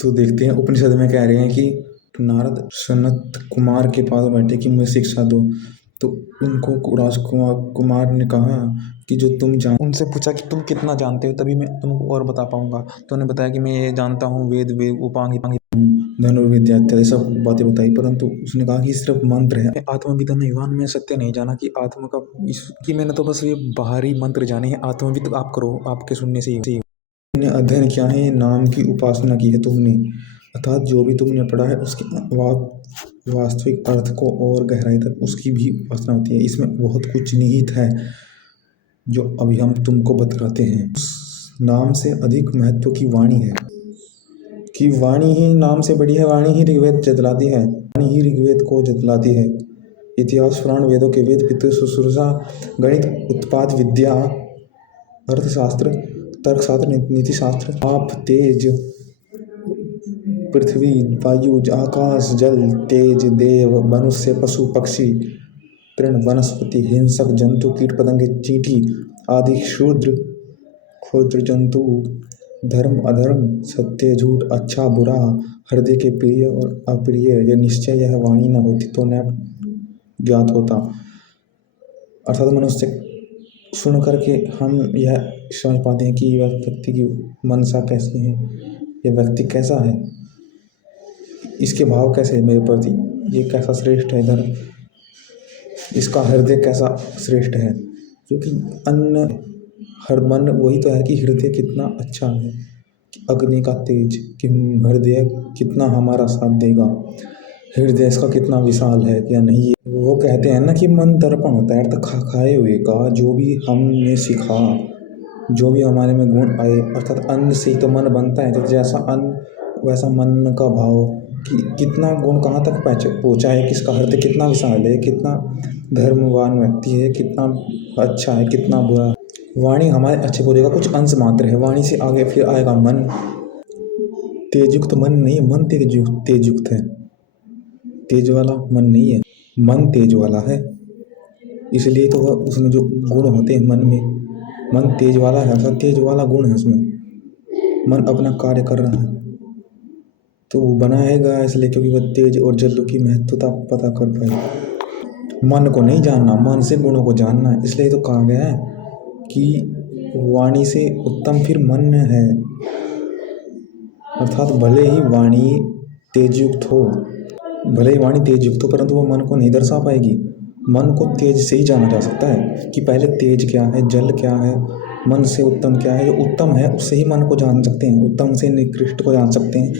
तो देखते हैं उपनिषद में कह रहे हैं कि नारद सनत कुमार के पास बैठे कि मुझे शिक्षा दो। तो उनको राजकुमार कुमार ने कहा कि जो तुम जान, उनसे पूछा कि तुम कितना जानते हो तभी मैं तुमको और बता पाऊंगा। तो उन्होंने बताया कि मैं ये जानता हूँ, वेद वेद उपांग धनुर्विद्या इत्यादि सब बातें बताई। परंतु उसने कहा कि सिर्फ मंत्र है, आत्मविद नहीं हुआ। मैं सत्य नहीं जाना कि आत्मा का इसकी मैंने तो बस ये बाहरी मंत्र जाने हैं। आत्मविद आप करो, आपके सुनने से ही तुमने अध्ययन किया है, नाम की उपासना की है तुमने, अर्थात जो भी तुमने पढ़ा है उसके वास्तविक अर्थ को और गहराई तक उसकी भी उपासना होती है। इसमें बहुत कुछ निहित है जो अभी हम तुमको बतलाते हैं। उस नाम से अधिक महत्व की वाणी है कि वाणी ही नाम से बड़ी है। वाणी ही ऋग्वेद जतलाती है, वाणी ही ऋग्वेद को जतलाती है। इतिहास पुराण वेदों के वेद पितृ शुश्रूषा गणित उत्पाद विद्या अर्थशास्त्र तर्कशास्त्र नीतिशास्त्र आप तेज पृथ्वी वायु आकाश जल तेज देव मनुष्य पशु पक्षी तृण वनस्पति हिंसक जंतु कीट पतंगे चींटी आदि शूद्र क्षुद्र जंतु धर्म अधर्म सत्य झूठ अच्छा बुरा हृदय के प्रिय और अप्रिय यह निश्चय यह वाणी न होती तो न ज्ञात होता। अर्थात मनुष्य सुन करके हम यह समझ पाते हैं कि यह व्यक्ति की मनसा कैसी है, यह व्यक्ति कैसा है, इसके भाव कैसे है मेरे प्रति, ये कैसा श्रेष्ठ है धर्म, इसका हृदय कैसा श्रेष्ठ है। क्योंकि अन्न हर मन वही तो है कि हृदय कितना अच्छा है, अग्नि का तेज कि हृदय कितना हमारा साथ देगा, हृदय इसका कितना विशाल है या नहीं। वो कहते हैं ना कि मन दर्पण होता है, अर्थ खाए हुए का जो भी हमने सीखा, जो भी हमारे में गुण आए, अर्थात अन्न से ही तो मन बनता है। तो जैसा अन्न वैसा मन का भाव कि कितना गुण कहाँ तक पहुँचा है, किसका हृदय कितना विशाल है, कितना धर्मवान व्यक्ति है, कितना अच्छा है, कितना बुरा। वाणी हमारे अच्छे बुरे का कुछ अंश मात्र है। वाणी से आगे फिर आएगा मन। तेजयुक्त मन नहीं, मन तेजयुक्त है, तेज वाला मन नहीं है, मन तेज वाला है। इसलिए तो वह उसमें जो गुण होते हैं मन में, मन तेज वाला है, अर्थात तेज वाला गुण है उसमें। मन अपना कार्य कर रहा है तो वो बनाएगा इसलिए क्योंकि वह तेज और जल्लू की महत्वता पता कर पाए। मन को नहीं जानना, मन से गुणों को जानना है। इसलिए तो कहा गया है कि वाणी से उत्तम फिर मन है। अर्थात भले ही वाणी तेजयुक्त हो, भले ही वाणी तेजयुक्त हो, परंतु वो मन को नहीं दर्शा पाएगी। मन को तेज से ही जाना जा सकता है कि पहले तेज क्या है, जल क्या है, मन से उत्तम क्या है। जो उत्तम है उससे ही मन को जान सकते हैं, उत्तम से निकृष्ट को जान सकते हैं।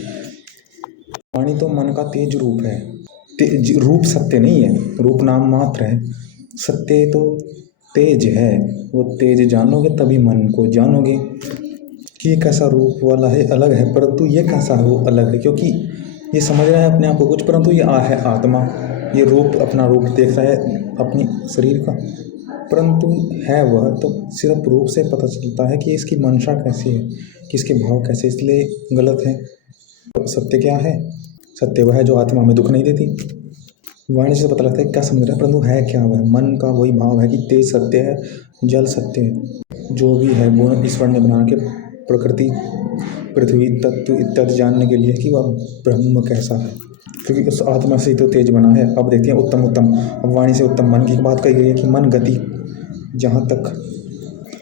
वाणी तो मन का तेज रूप है, तेज रूप सत्य नहीं है, रूप नाम मात्र है, सत्य तो तेज है। वो तेज जानोगे तभी मन को जानोगे कि ये कैसा रूप वाला है, अलग है। परंतु ये कैसा है, वो अलग है क्योंकि ये समझ रहा है अपने आप को कुछ, परंतु ये है आत्मा, ये रूप अपना रूप देख रहा है अपनी शरीर का, परंतु है वह तो सिर्फ रूप से पता चलता है कि इसकी मंशा कैसी है, कि इसके भाव कैसे, इसलिए गलत है। तो सत्य क्या है? सत्य वह है जो आत्मा में दुख नहीं देती। वाणी से पता लगता है क्या समझ रहा है, परंतु है क्या वह? मन का वही भाव है कि तेज सत्य है, जल सत्य है, जो भी है गुण ईश्वर ने बना के प्रकृति पृथ्वी तत्व इत्यादि जानने के लिए कि वह ब्रह्म कैसा है, क्योंकि उस आत्मा से तो तेज बना है। अब देखते हैं उत्तम उत्तम। अब वाणी से उत्तम मन की बात कही गई है कि मन गति जहाँ तक,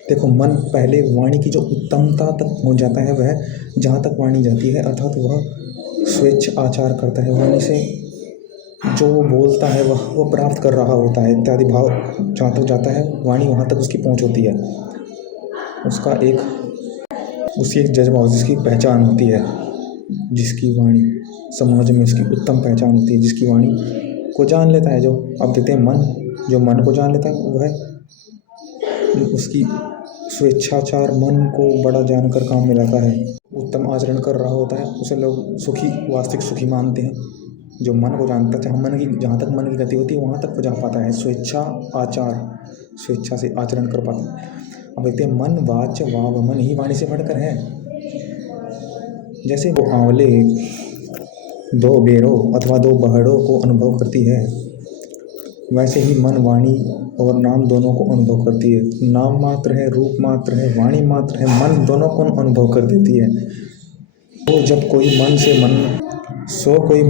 देखो मन पहले वाणी की जो उत्तमता तक पहुँच जाता है वह जहाँ तक वाणी जाती है, अर्थात वह स्वेच्छ आचार करता है। वाणी से जो वो बोलता है वह प्राप्त कर रहा होता है इत्यादि भाव जहाँ तक जाता है वाणी, वहाँ तक उसकी पहुँच होती है। उसका उसकी एक जज्बा जिसकी पहचान होती है, जिसकी वाणी समाज में उसकी उत्तम पहचान होती है, जिसकी वाणी को जान लेता है जो। अब देखते हैं मन, जो मन को जान लेता है वह उसकी स्वेच्छाचार मन को बड़ा जानकर काम में लाता है, उत्तम आचरण कर रहा होता है, उसे लोग सुखी वास्तविक सुखी मानते हैं। जो मन को जानता है, जहाँ तक मन की गति होती है वहाँ तक वो जा पाता है, स्वेच्छा आचार, स्वेच्छा से आचरण कर पाता है। अब देखते हैं मन वाच वाव, मन ही वाणी से बढ़कर है। जैसे वो आंवले दो बेरों अथवा दो बहड़ों को अनुभव करती है, वैसे ही मन वाणी और नाम दोनों को अनुभव करती है। नाम मात्र है, रूप मात्र है, वाणी मात्र है, मन दोनों को अनुभव कर देती है। तो जब कोई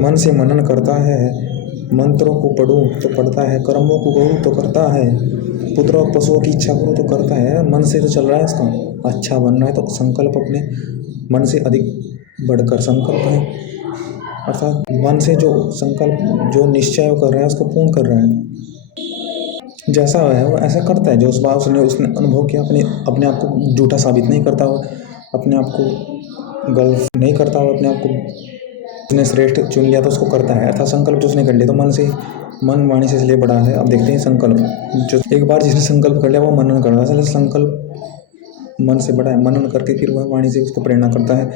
मन से मनन करता है, मंत्रों को पढ़ूं तो पढ़ता है, कर्मों को करूँ तो करता है, पुत्र और पशुओं की इच्छा करूँ तो करता है। मन से तो चल रहा है इसका। अच्छा बनना है तो संकल्प अपने मन से अधिक बढ़कर संकल्प है, अर्थात मन से जो संकल्प जो निश्चय वो कर रहा है उसको पूर्ण कर रहा है। जैसा है वो ऐसा करता है। जो उस बात उसने अनुभव किया, अपने आप को झूठा साबित नहीं करता हो, अपने आप को गलत नहीं करता हो, अपने आप को उसने श्रेष्ठ चुन लिया तो उसको करता है। अर्थात संकल्प जो उसने कर लिया तो मन वाणी से इसलिए बड़ा है। अब देखते हैं संकल्प, जो एक बार जिसने संकल्प कर लिया वो मनन कर रहा है, इसलिए संकल्प मन से बड़ा है। मनन करके फिर वह वाणी से उसको प्रेरणा करता है,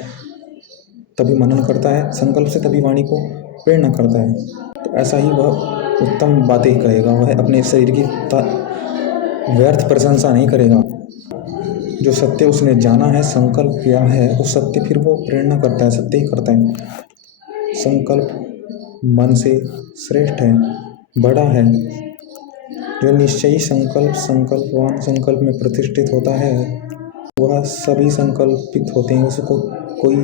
तभी मनन करता है संकल्प से, तभी वाणी को प्रेरणा करता है। तो ऐसा ही वह उत्तम बातें ही कहेगा, वह अपने शरीर की व्यर्थ प्रशंसा नहीं करेगा। जो सत्य उसने जाना है, संकल्प किया है, उस सत्य फिर वो प्रेरणा करता है, सत्य ही करता है। संकल्प मन से श्रेष्ठ है, बड़ा है। जो निश्चयी संकल्पवान संकल्प में प्रतिष्ठित होता है, वह सभी संकल्पित होते हैं, उसको कोई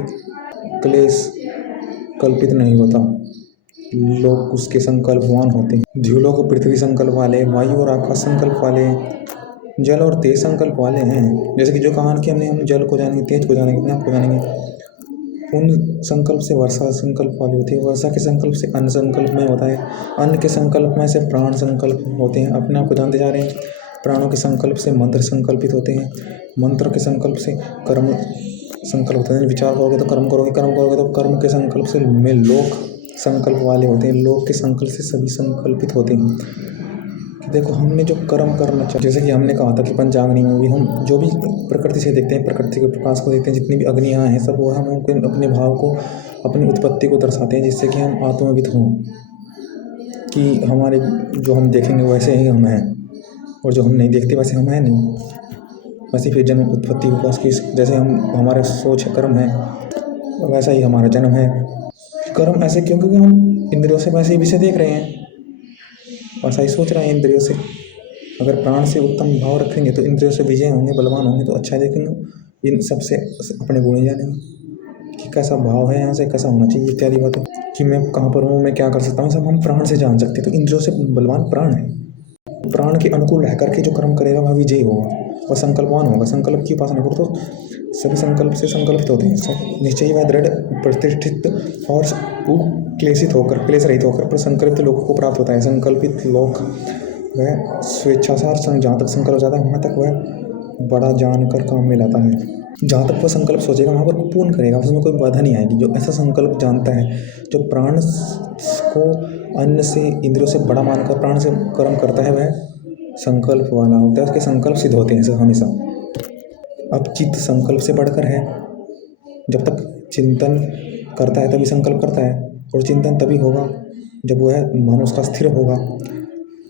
क्लेश कल्पित नहीं होता। लोग उसके संकल्पवान होते हैं। ध्युलों को पृथ्वी संकल्प वाले, वायु और आकाश संकल्प वाले, जल और तेज संकल्प वाले हैं। जैसे कि जो कहान कि हम जल को जानेंगे, तेज को जानेंगे, अपने आप को जानेंगे। उन संकल्प से वर्षा संकल्प वाली होती है, वर्षा के संकल्प से अन्न संकल्प में होता है, अन्न के संकल्प में से प्राण संकल्प होते हैं, अपने आप को जानते जा रहे हैं। प्राणों के संकल्प से मंत्र संकल्पित होते हैं, मंत्र के संकल्प से कर्म संकल्प होते हैं। विचार करोगे तो कर्म करोगे, कर्म करोगे तो कर्म के संकल्प से में लोक संकल्प वाले होते हैं, लोक के संकल्प से सभी संकल्पित होते हैं। कि देखो हमने जो कर्म करना चाहिए, जैसे कि हमने कहा था कि पंचाग्नि में भी हम जो भी प्रकृति से देखते हैं, प्रकृति के प्रकाश को देखते हैं, जितनी भी अग्नियाँ हैं सब वो हम अपने भाव को, अपनी उत्पत्ति को दर्शाते हैं, जिससे कि हम आत्मवित हों कि हमारे जो हम देखेंगे वैसे ही हम हैं, और जो हम नहीं देखते वैसे हम हैं नहीं। वैसे फिर जन्म उत्पत्ति विकास की, जैसे हमारे सोच कर्म है वैसा ही हमारा जन्म है। कर्म ऐसे क्यों? क्योंकि हम इंद्रियों से वैसे ही विषय देख रहे हैं, वैसा ही सोच रहे हैं इंद्रियों से। अगर प्राण से उत्तम भाव रखेंगे तो इंद्रियों से विजय होंगे, बलवान होंगे, तो अच्छा देखेंगे। इन सबसे अपने गुण ही जानेंगे कि कैसा भाव है, यहाँ से कैसा होना चाहिए इत्यादि बातें, कि मैं कहाँ पर हूँ, मैं क्या कर सकता हूँ, सब हम प्राण से जान सकते हैं। तो इंद्रियों से बलवान प्राण है। प्राण के अनुकूल रह करके जो कर्म करेगा वह विजयी होगा, वह संकल्पवान होगा। संकल्प की उपासना करो तो सभी संकल्प से संकल्पित होते हैं। सब निश्चय व दृढ़ प्रतिष्ठित और क्लेशित होकर, क्लेश रहित होकर संकल्पित लोगों को प्राप्त होता है। संकल्पित लोक वह स्वेच्छासार जहाँ तक संकल्प हो जाता है वहाँ तक वह बड़ा जानकर काम में लाता है। जहाँ तक वह संकल्प सोचेगा वहाँ पर पूर्ण करेगा, उसमें कोई बाधा नहीं आएगी। जो ऐसा संकल्प जानता है, जो प्राण को अन्न से, इंद्रियों से बड़ा मानकर प्राण से कर्म करता है, वह संकल्प वाला होता है। उसके संकल्प सिद्ध होते हैं हमेशा। अब चित्त संकल्प से बढ़कर है। जब तक चिंतन करता है तभी संकल्प करता है, और चिंतन तभी होगा जब वह मन उसका स्थिर होगा।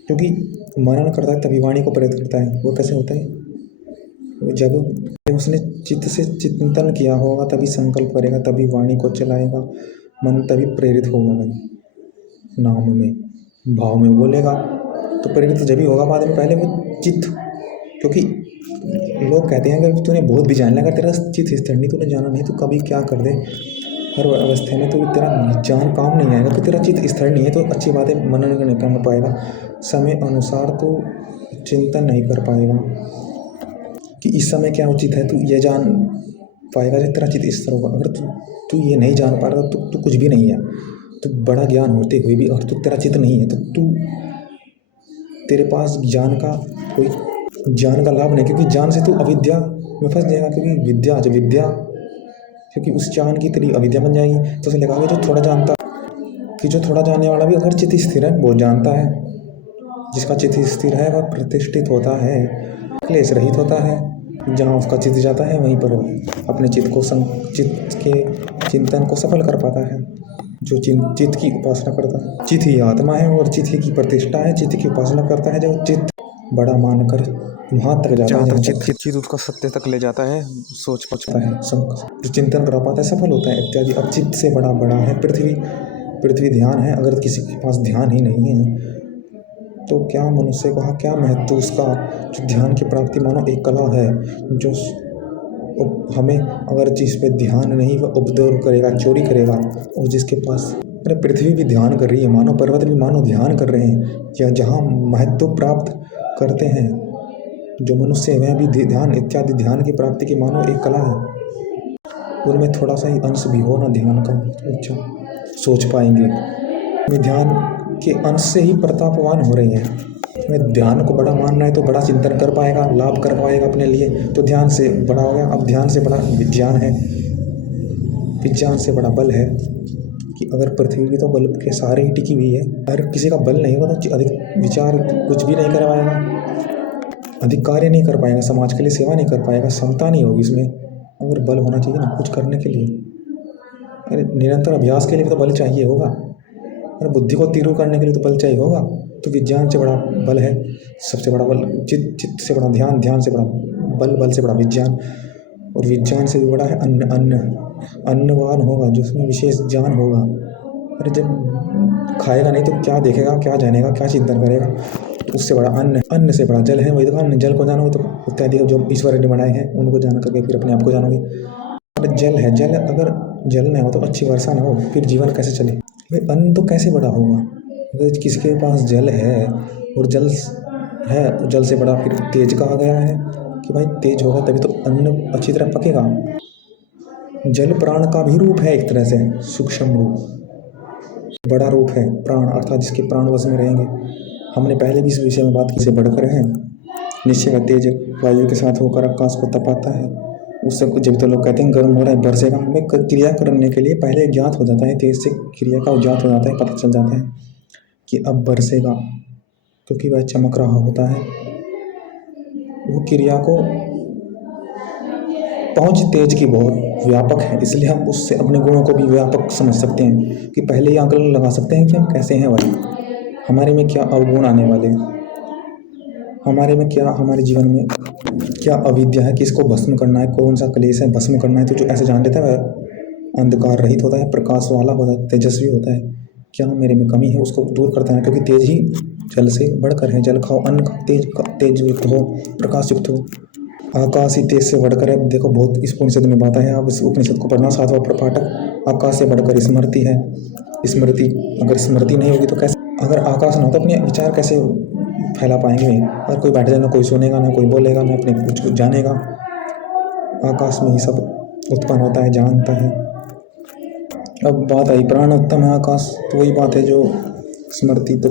क्योंकि मनन करता है तभी वाणी को प्रेरित करता है। वो कैसे होता है? जब उसने चित्त से चिंतन किया होगा तभी संकल्प करेगा, तभी वाणी को चलाएगा, मन तभी प्रेरित होगा। भाई नाम में भाव में बोलेगा तो प्रेरित जब ही होगा बाद में। पहले वो चित्त, क्योंकि लोग कहते हैं अगर तूने बहुत भी जान लिया, अगर तेरा चित्त स्थिर नहीं, तूने जाना नहीं, तो कभी क्या कर दे हर अवस्था में तो तेरा जान काम नहीं आएगा। तो तेरा चित्त स्थिर नहीं है तो अच्छी बात है, मनन नहीं कर पाएगा, समय अनुसार तो चिंतन नहीं कर पाएगा कि इस समय क्या उचित है। तू ये जान पाएगा जब तेरा चित्त स्थिर होगा। अगर तू ये नहीं जान पा रहा तो तू कुछ भी नहीं है। तो बड़ा ज्ञान होते हुए भी अगर तू तेरा चित्त नहीं है तो तेरे पास ज्ञान का लाभ नहीं, क्योंकि ज्ञान से तू अविद्या में फंस जाएगा। क्योंकि क्योंकि उस ज्ञान की तेरी अविद्या बन जाएगी। तो उसे लगा जो थोड़ा जानता, कि जो थोड़ा जानने वाला भी अगर चित्त स्थिर है वो जानता है। जिसका चित्त स्थिर है वह प्रतिष्ठित होता है, क्लेश रहित होता है। जहाँ उसका चित्त जाता है वहीं पर वो अपने चित्त के चिंतन को सफल कर पाता है। जो चित्त की उपासना करता है, चित्त ही आत्मा है और चित्त ही की प्रतिष्ठा है। चित्त की उपासना करता है जो चित्त बड़ा मानकर वहाँ तक जाता है जहाँ चित्त उसका सत्य तक ले जाता है, सोच पचता है, जो चिंतन कर पाता है सफल होता है इत्यादि। अब चित्त से बड़ा है पृथ्वी ध्यान है। अगर किसी के पास ध्यान ही नहीं है तो क्या मनुष्य का क्या महत्व उसका। जो ध्यान की प्राप्ति मानो एक कला है, जो हमें अगर जिस पे ध्यान नहीं वह उपद्रव करेगा, चोरी करेगा। और जिसके पास, अरे पृथ्वी भी ध्यान कर रही है, मानो पर्वत भी मानो ध्यान कर रहे हैं, या जहाँ महत्व प्राप्त करते हैं जो मनुष्य है वह भी ध्यान इत्यादि ध्यान की प्राप्ति की मानो एक कला है। उनमें थोड़ा सा ही अंश भी हो ना ध्यान का तो अच्छा सोच पाएंगे। में ध्यान के अंश से ही प्रतापवान हो रही है। में ध्यान को बड़ा मानना है तो बड़ा चिंतन कर पाएगा, लाभ कर पाएगा अपने लिए, तो ध्यान से बड़ा हो गया। अब ध्यान से बड़ा विज्ञान है, विज्ञान से बड़ा बल है कि अगर पृथ्वी भी तो बल के सहारे ही टिकी हुई है। अगर किसी का बल नहीं होगा तो अधिक विचार कुछ भी नहीं कर पाएगा, अधिक कार्य नहीं कर पाएगा, समाज के लिए सेवा नहीं कर पाएगा, क्षमता नहीं होगी इसमें। अगर बल होना चाहिए ना कुछ करने के लिए, अरे निरंतर अभ्यास के लिए तो बल चाहिए होगा, अरे बुद्धि को तीव्र करने के लिए तो बल चाहिए होगा। तो विज्ञान से बड़ा बल है, सबसे बड़ा बल चित्त से बड़ा ध्यान, ध्यान से बड़ा बल, बल से बड़ा विज्ञान, और विज्ञान से भी बड़ा है अन्नवान होगा जिसमें विशेष ज्ञान होगा। अरे जब खाएगा नहीं तो क्या देखेगा, क्या जानेगा, क्या चिंतन करेगा। तो उससे बड़ा अन्न से बड़ा जल है। वही तो अन्न, जल को जानोगे तो इत्यादि जो ईश्वर ने बनाए हैं उनको जान करके फिर अपने आप को जानोगे। अरे जल है, जल अगर जल ना हो तो अच्छी वर्षा ना हो, फिर जीवन कैसे चले भाई। अन्न तो कैसे बड़ा होगा अगर किसके पास जल है, और जल है, जल से बड़ा फिर तेज कहा गया है कि भाई तेज होगा तभी तो अन्न अच्छी तरह पकेगा। जल प्राण का भी रूप है, एक तरह से सूक्ष्म रूप, बड़ा रूप है प्राण, अर्थात जिसके प्राण वश में रहेंगे। हमने पहले भी इस विषय में बात की से बढ़कर है। निश्चय का तेज वायु के साथ होकर आकाश को तपाता है, उससे जब तो लोग कहते हैं गर्म हो रहा है बरसेगा। हमें क्रिया करने के लिए पहले ज्ञात हो जाता है, तेज से क्रिया का ज्ञात हो जाता है, पता चल जाता है कि अब बरसेगा, क्योंकि वह चमक रहा होता है। वो क्रिया को पहुंच तेज की बहुत व्यापक है, इसलिए हम उससे अपने गुणों को भी व्यापक समझ सकते हैं कि पहले ही आकलन लगा सकते हैं कि हम कैसे हैं भाई, हमारे में क्या अवगुण आने वाले, हमारे में क्या, हमारे जीवन में क्या अविद्या है, किसको भस्म करना है, कौन सा क्लेश है भस्म करना है। तो जो ऐसे जान लेता है वह अंधकार रहित होता है, प्रकाश वाला होता है, तेजस्वी होता है। क्या मेरे में कमी है उसको दूर करता है, क्योंकि तेज ही जल से बढ़कर है। जल खाओ, अन्न खाओ, तेज युक्त हो, प्रकाश युक्त हो। आकाश ही तेज से बढ़कर है। देखो बहुत इस उपनिषद में बात है, आप इस उपनिषद को पढ़ना, 7वां प्रपाठक। आकाश से बढ़कर स्मृति है। स्मृति, अगर स्मृति नहीं होगी तो कैसे, अगर आकाश ना हो तो अपने विचार कैसे फैला पाएंगे। अगर कोई बैठ जाए ना कोई सुनेगा, ना कोई बोलेगा, ना अपने कुछ जानेगा। आकाश में ही सब उत्पन्न होता है, जानता है। अब बात आई प्राण उत्तम है आकाश, तो वही बात है जो स्मृति तो